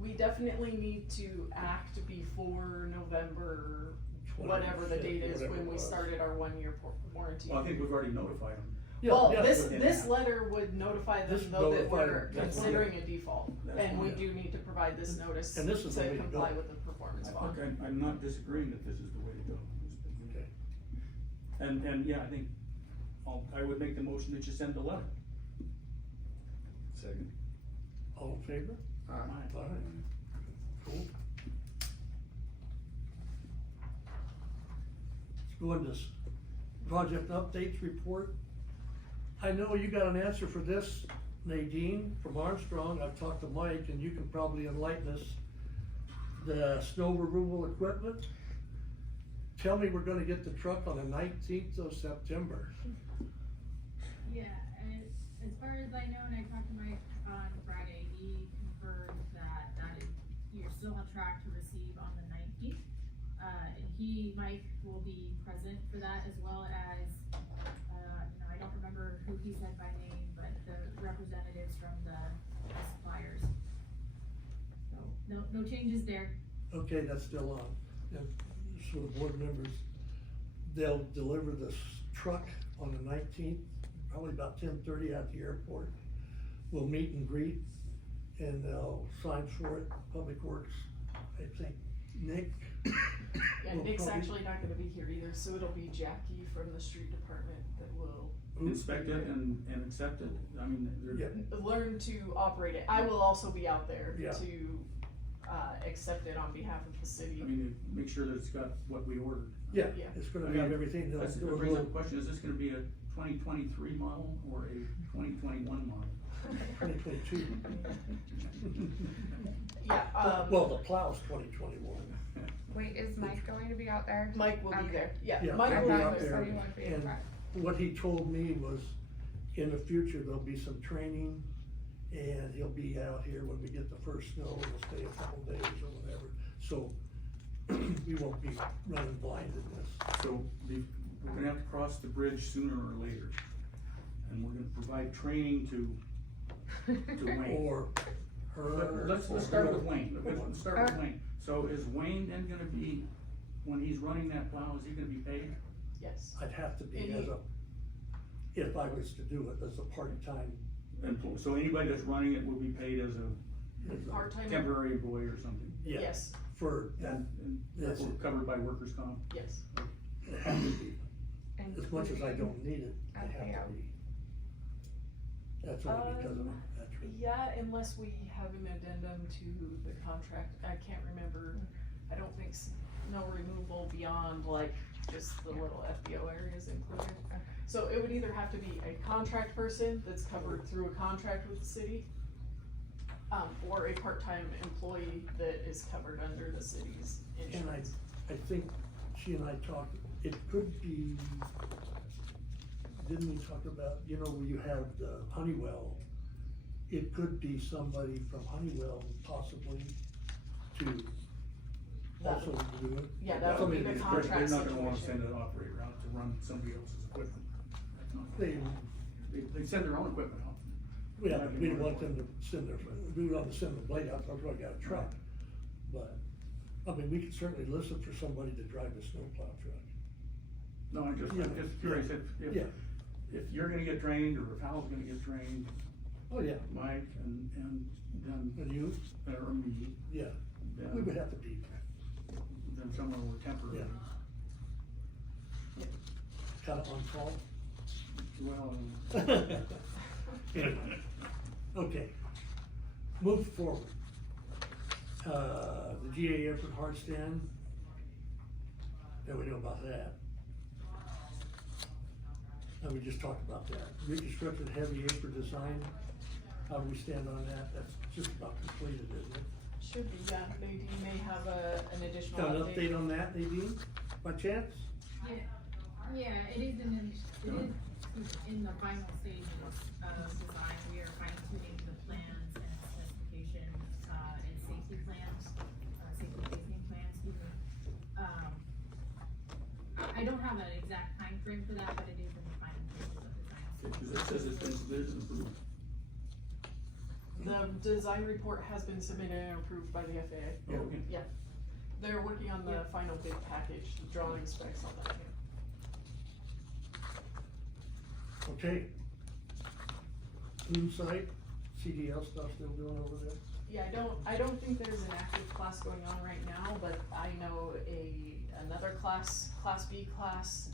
We definitely need to act before November, whatever the date is, Whatever when it we was. started our 1-year warranty. Well, I think we've already notified them. Yeah, Well, yeah, this letter would notify them This though that notify we're them, that's considering a default, That's and we fine. do need to provide this notice And this is the way to to comply go. with the performance I bond. think I'm not disagreeing that this is the way to go. Okay. And yeah, I think, I would make the motion that you send the letter. Second. All in favor? Aye. Alright, cool. Let's go into this project updates report. I know you got an answer for this, Nadine, from Armstrong. I've talked to Mike, and you can probably enlighten us. The snow removal equipment. Tell me we're gonna get the truck on the 19th of September. Yeah, and as far as I know, and I talked to Mike on Friday, he confirmed that you're still on track to receive on the 19th. And Mike will be present for that, as well as, I don't remember who he said by name, but the representatives from the suppliers. So, no changes there. Okay, that's still on. And so the board members, they'll deliver this truck on the 19th, probably about 10:30 at the airport. We'll meet and greet, and they'll sign for it, Public Works, I think, Nick. And will Nick's probably- actually not gonna be here either, so it'll be Jackie from the street department that will Inspect it and accept it. I mean, Yeah. learn to operate it. I will also be out there Yeah. to, accept it on behalf of the city. I mean, make sure that it's got what we ordered. Yeah, Yeah. it's gonna have everything. They'll That's, do that a brings up little the question, is this gonna be a 2023 model or a 2021 model? 2022. Yeah, Well, the plow's 2021. Wait, is Mike going to be out there? Mike will be Okay. there. Yeah, Yeah, Mike I will be thought there. so he would be, And but- what he told me was, in the future, there'll be some training, and he'll be out here when we get the first snow, we'll stay a couple days or whatever, so we won't be running blind in this. So we're gonna have to cross the bridge sooner or later. And we're gonna provide training to Wayne. Or her. Let's or start with whoever. Wayne, let's start with Wayne. So is Wayne then gonna be, when he's running that plow, is he gonna be paid? Yes. I'd have to be And as he- a, if I was to do it as a part-time, And so anybody that's running it will be paid as a as a- Part-time, temporary employee or something? yeah, yes, for that, And Yes. therefore covered by workers' comp? yes. it has to be. As much as I don't need it, I have Okay. to be. That's only because of that trip. Yeah, unless we have an addendum to the contract, I can't remember, I don't think snow removal beyond like just the little FBO areas included. So it would either have to be a contract person that's covered through a contract with the city, or a part-time employee that is covered under the city's insurance. I think she and I talked, it could be, didn't we talk about, where you have the Honeywell? It could be somebody from Honeywell possibly to also do it. Yeah, that would be the Somebody- contract They're not gonna wanna situation. send an operator out to run somebody else's equipment. That's not- They, They send their own equipment out. we don't want them to send we don't want to send the blade out, that's why I got a truck. But, I mean, we could certainly listen for somebody to drive the snowplow truck. No, I'm just curious Yeah. if you're gonna get trained or if Hal's gonna get trained, Oh, yeah, Mike and then, and you, or me, yeah, we would have to be, then someone will temporarily. kinda on call. Well, Anyway, okay, move forward. The GA Airport hard stand, yeah, we know about that. And we just talked about that. Reconstructed heavy apron design, how do we stand on that? That's just about completed, isn't it? Should be, yeah, Nadine may have an additional Got an update. update on that, Nadine, by chance? Yeah, it is in the final stages of design. We are fine tuning the plans and specifications, and safety plans, safety pacing plans, excuse me. I don't have an exact time frame for that, but it is in the final stages of design. Cause it says it's been submitted and approved. The design report has been submitted and approved by the FAA. Oh, okay. Yeah, they're working on the final bid package, the drawing specs, all that, yeah. Okay. Loon site, CDL stuff still doing over there? Yeah, I don't think there's an active class going on right now, but I know another class, Class B class,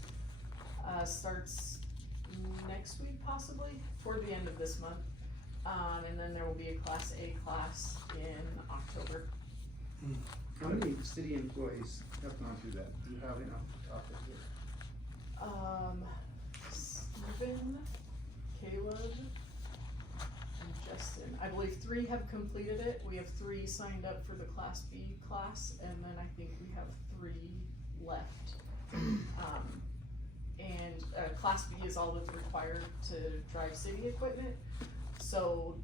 starts next week possibly, toward the end of this month. And then there will be a Class A class in October. How many city employees have gone through that? Do you have it off the top of your Stephen, Caleb, and Justin. I believe 3 have completed it. We have 3 signed up for the Class B class, and then I think we have 3 left. Class B is all that's required to drive city equipment. So,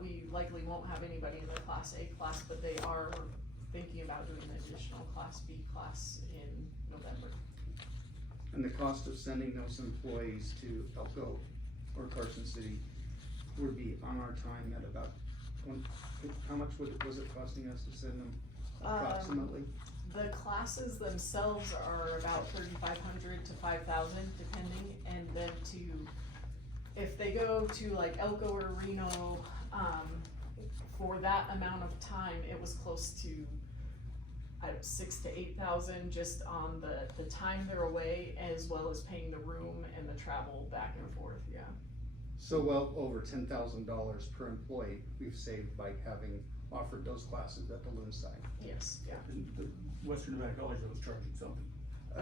we likely won't have anybody in the Class A class, but they are thinking about doing an additional Class B class in November. And the cost of sending those employees to Elko or Carson City would be on our time at about how much was it costing us to send them approximately? The classes themselves are about 3,500 to 5,000 depending, and then if they go to like Elko or Reno, for that amount of time, it was close to 6,000 to 8,000 just on the time they're away, as well as paying the room and the travel back and forth, yeah. So well over $10,000 per employee we've saved by having offered those classes at the Loon site. Yes, yeah. And the Western Nevada College that was charging something.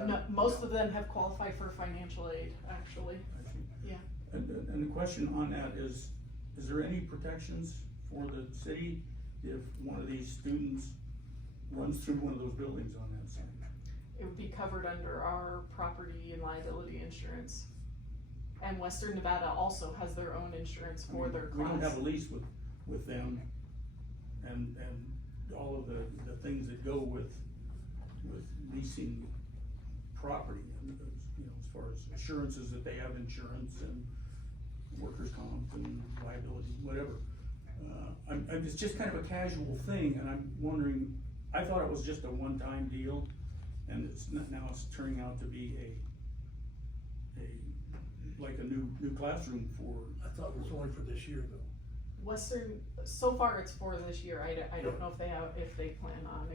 No, most of them have qualified for financial aid, actually. I see. Yeah. And the question on that is there any protections for the city if one of these students runs through one of those buildings on that site? It would be covered under our property and liability insurance. And Western Nevada also has their own insurance for their class. We don't have a lease with them and all of the things that go with leasing property, and, you know, as far as assurances that they have insurance and workers' comp and liability, whatever. It's just kind of a casual thing, and I'm wondering, I thought it was just a one-time deal, and it's not, now it's turning out to be like a new classroom for. I thought it was only for this year though. Western, so far it's for this year. I don't know if they plan on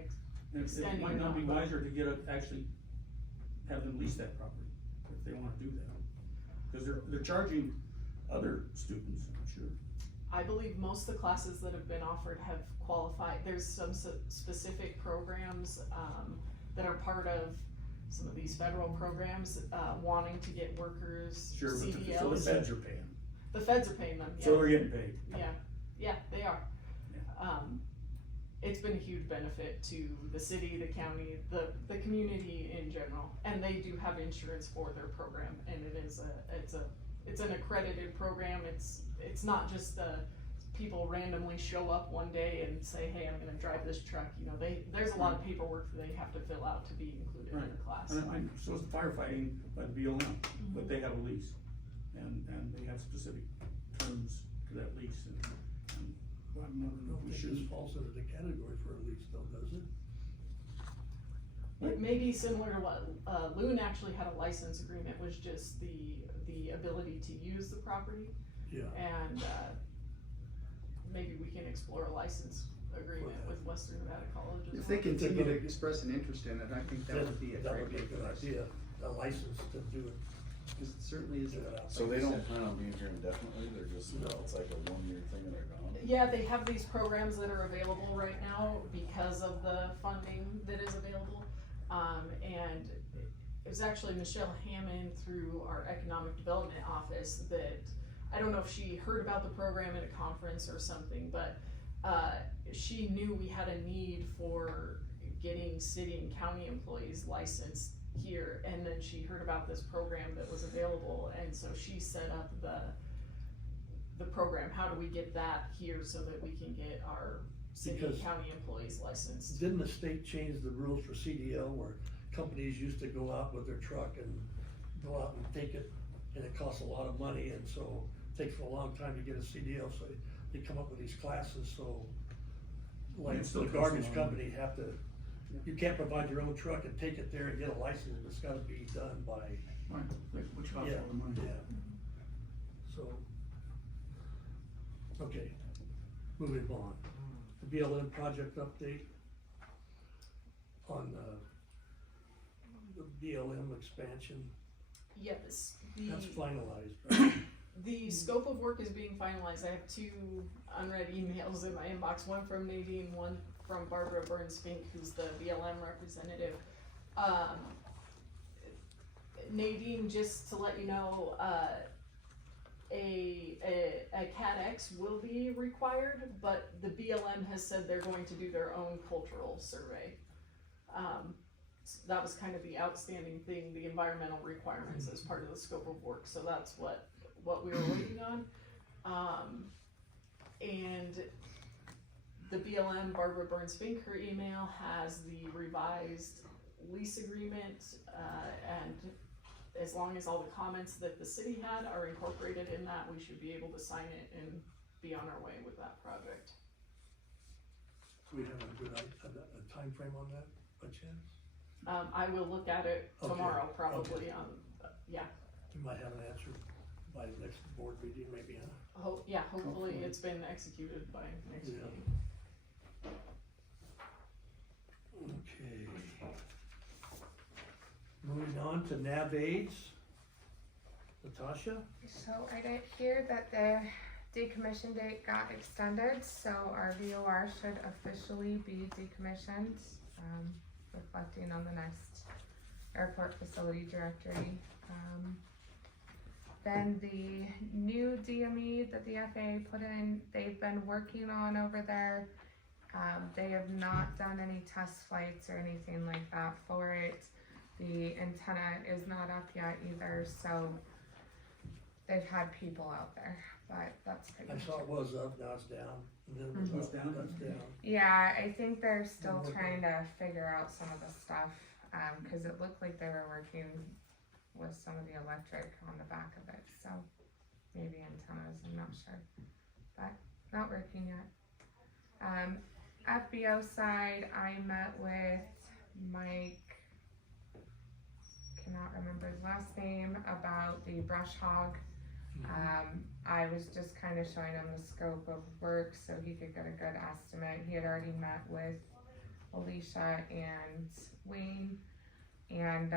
And it extending might not be that. wiser to actually have them lease that property, if they wanna do that. Cause they're charging other students, I'm sure. I believe most of the classes that have been offered have qualified. There's some specific programs, that are part of some of these federal programs, wanting to get workers Sure, but CDLs. so the feds are paying, The feds are paying them, yeah. so they're getting paid. Yeah, they are. It's been a huge benefit to the city, the county, the community in general, and they do have insurance for their program, and it's an accredited program. It's not just people randomly show up one day and say, hey, I'm gonna drive this truck, you know, there's a lot of paperwork that they have to fill out to be included in the class. And so is the firefighting by the BLM, but they have a lease, and they have specific terms to that lease, and I'm wondering I don't if we think should. this falls under the category for a lease though, does it? It may be similar to what, Loon actually had a license agreement, was just the ability to use the property. Yeah. And, maybe we can explore a license agreement with Western Nevada College as well. If they continue to express an interest in it, I think that would be a That great would be a way good for us. idea, a license to do it. Because it certainly is. So they don't plan on being here indefinitely, they're just, it's like a 1 year thing and they're gone? Yeah, they have these programs that are available right now because of the funding that is available. And it was actually Michelle Hammond through our economic development office that, I don't know if she heard about the program at a conference or something, but she knew we had a need for getting city and county employees licensed here, and then she heard about this program that was available, and so she set up the program. How do we get that here so that we can get our city and Because- county employees licensed? Didn't the state change the rules for CDL where companies used to go out with their truck and go out and take it, and it costs a lot of money, and so it takes a long time to get a CDL, so they come up with these classes, so like It still the costs a garbage lot. company have to, you can't provide your own truck and take it there and get a license, it's gotta be done by, Right, which costs yeah, all the money. yeah. So, okay, moving on. The BLM project update on the BLM expansion, Yes, that's finalized, right? the scope of work is being finalized. I have two unread emails in my inbox, one from Nadine, one from Barbara Burns-Fink, who's the BLM representative. Nadine, just to let you know, a CADX will be required, but the BLM has said they're going to do their own cultural survey. So that was kind of the outstanding thing, the environmental requirements as part of the scope of work, so that's what we were waiting on. And the BLM, Barbara Burns-Fink, her email has the revised lease agreement, and as long as all the comments that the city had are incorporated in that, we should be able to sign it and be on our way with that project. Do we have a good, a timeframe on that, by chance? I will look at it Okay, tomorrow, probably, okay. Yeah, We might have an answer by the next board meeting, maybe, huh? hopefully Hopefully. it's been executed by next Yeah. meeting. Okay. Moving on to NAV aids. Natasha? So I did hear that the decommission date got extended, so our VOR should officially be decommissioned, reflecting on the next airport facility directory. Then the new DME that the FAA put in, they've been working on over there. They have not done any test flights or anything like that for it. The antenna is not up yet either, so they've had people out there, but that's pretty I much saw it. it was up, now it's down, and then it It's was up, down? now it's down. Yeah, I think they're still working. trying to figure out some of the stuff, cause it looked like they were working with some of the electric on the back of it, so maybe antennas, I'm not sure, but not working yet. FBO side, I met with Mike, cannot remember his last name, about the brush hog. I was just kind of showing him the scope of work so he could get a good estimate. He had already met with Alicia and Wayne, and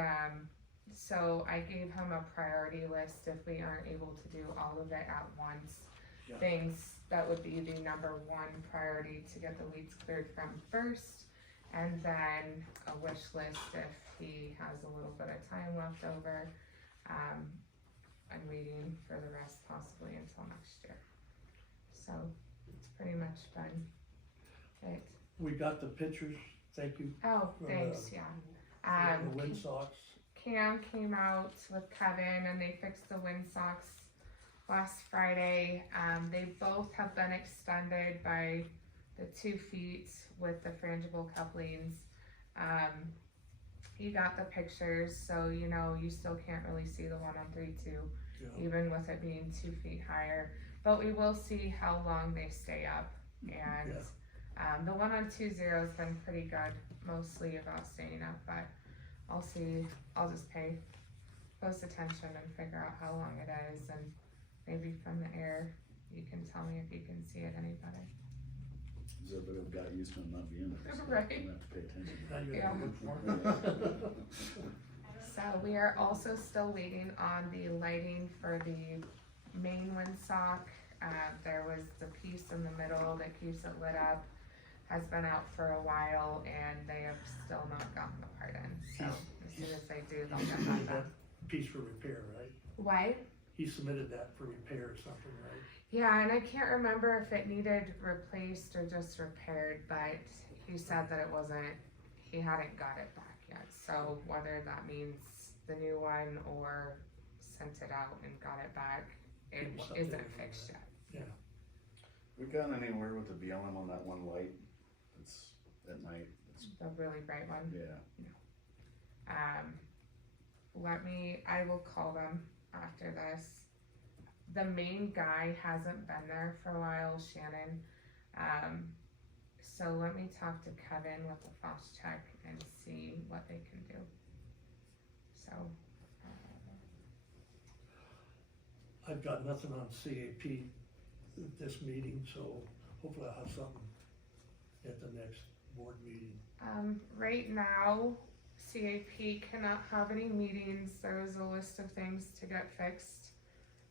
so I gave him a priority list if we aren't able to do all of it at once. Yeah. Things that would be the number one priority to get the weeds cleared from first, and then a wish list if he has a little bit of time left over. I'm waiting for the rest possibly until next year. So it's pretty much been it. We got the pictures, thank you, Oh, From thanks, the- yeah. for the wind socks. Cam came out with Kevin and they fixed the windsocks last Friday. They both have been extended by the 2 feet with the frangible couplings. You got the pictures, so you know you still can't really see the one on 3.2, Yeah. even with it being 2 feet higher. But we will see how long they stay up. And the one on 2.0 has been pretty good, mostly about staying up, but I'll see. I'll just pay close attention and figure out how long it is, and maybe from the air you can tell me if you can see it any better. So everybody have got used to them not being there, so Right. you don't have to pay attention. Now you Yeah. gotta look for it. So we are also still waiting on the lighting for the main windsock. There was the piece in the middle that keeps it lit up, has been out for a while, and they have still not gotten the part in. So as soon as they do, they'll get that That done. piece for repair, right? Why? He submitted that for repair or something, right? Yeah, and I can't remember if it needed replaced or just repaired, but he said that it wasn't, he hadn't got it back yet. So whether that means the new one or sent it out and got it back, it Maybe something isn't like fixed that. yet. We gotten anywhere with the BLM on that one light? It's at night, it's, The really bright one. yeah. I will call them after this. The main guy hasn't been there for a while, Shannon. So let me talk to Kevin with the fast check and see what they can do. So, I've got nothing on CAP at this meeting, so hopefully I'll have something at the next board meeting. right now, CAP cannot have any meetings. There was a list of things to get fixed.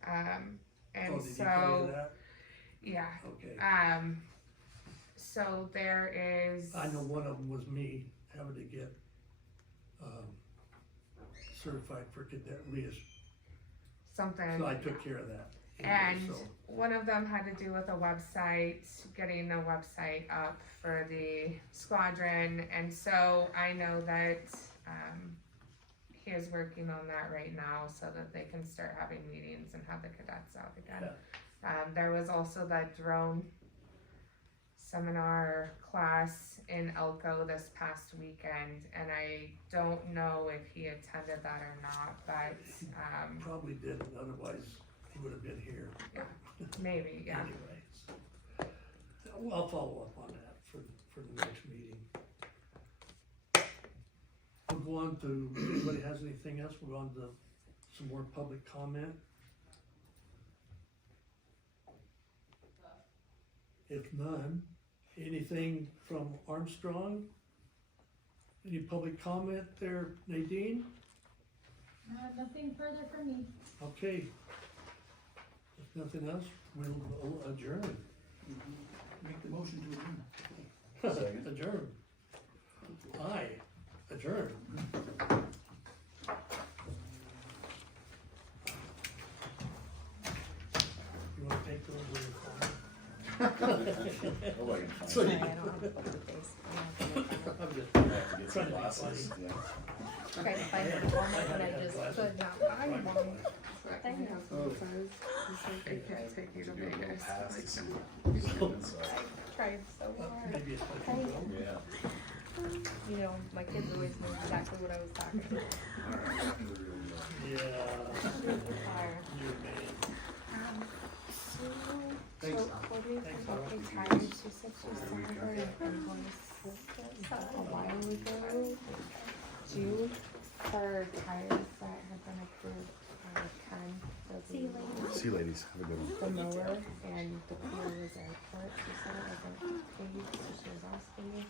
And Oh, did he so, tell you that? yeah. Okay. So there is. I know one of them was me having to get, certified for cadet reis, Something. so I took care of that. And Anyway, so, one of them had to do with a website, getting a website up for the squadron, and so I know that, he is working on that right now so that they can start having meetings and have the cadets out again. There was also that drone seminar class in Elko this past weekend, and I don't know if he attended that or not, but, probably didn't, otherwise he would have been here. maybe, yeah. Anyways, well, I'll follow up on that for the next meeting. We'll go on to, if anybody has anything else, we'll go on to some more public comment. If none, anything from Armstrong? Any public comment there, Nadine? Nothing further from me. Okay. If nothing else, we'll adjourn. Make the motion to adjourn. Second. Adjourn. Aye, adjourn. You wanna take those with your Oh, I can find So it. you- I don't have to put the face. I'm just I have to get trying some to be glasses, funny. yeah. Okay, if I had one, but I just could not find one. Dang it. They can't take you to Do a little Vegas. pass to see what he's doing, so, Tried so hard. Maybe it's like you will. yeah. You know, my kids always knew exactly what I was talking about. Yeah. Fire. You're amazing. So Courtney from OK Tires, she said she sent her an invoice a while ago, June, for tires that had been approved for Ken. See you ladies, have a good one. The mower and the PO was airport, she said it wasn't paid, so she was asking me.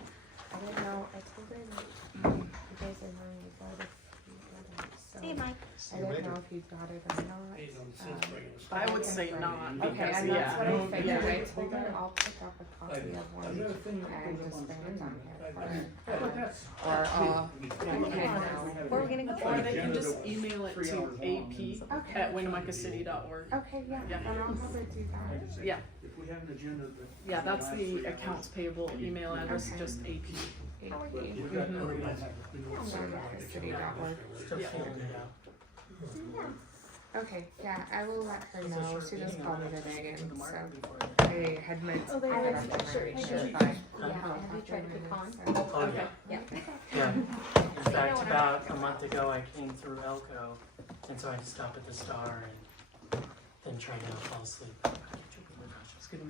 I didn't know, I told her that you guys are really good if you got it, so. See you, Mike. I didn't know if you got it or not. Ain't no sense bringing us. I would say not, Okay, because, and that's what I yeah. figured, I Yeah. told her I'll pick up a copy of one I've got a thing that and goes up just on bring screen. it down here for Yeah, but that's. or Where are we gonna go? Or they can just email it to ap@winnemuccacity.org. Okay, yeah, Yeah. and I'll have her do that. Yeah. If we have an agenda that. Yeah, that's lasts the 3 accounts hours, payable email address, Okay. just AP. but AP. we've got Mhm. organized. Winnemuccacity.org. Okay, yeah, I will let her know, she just called me today and so I had meant to Oh, there pick it it up is. in Sure, my I shirt, do. but Yeah, have you tried pecan? Oh, yeah. Yeah. Yeah. In fact, about a month ago, I came through Elko, and so I had to stop at the Star and then try not to fall asleep. Oh gosh, it's gonna be